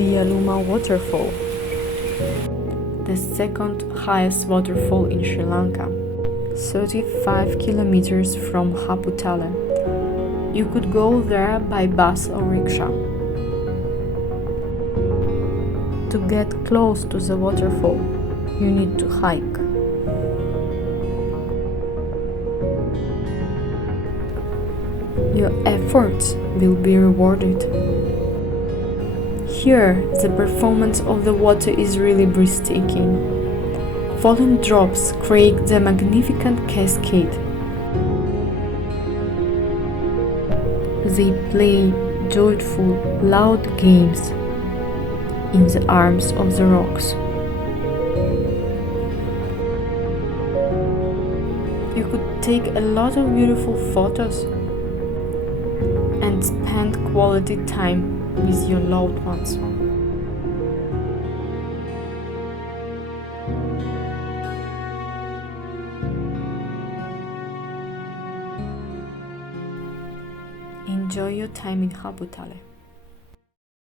Diyaluma waterfall, the second highest waterfall in Sri Lanka, 35 kilometers from Haputale. You could go there by bus or rickshaw. To get close to the waterfall, you need to hike. Your efforts will be rewarded. Here, the performance of the water is really breathtaking. Falling drops create the magnificent cascade. They play joyful, loud games in the arms of the rocks. You could take a lot of beautiful photos and spend quality time with your loved ones. Enjoy your time in Haputale.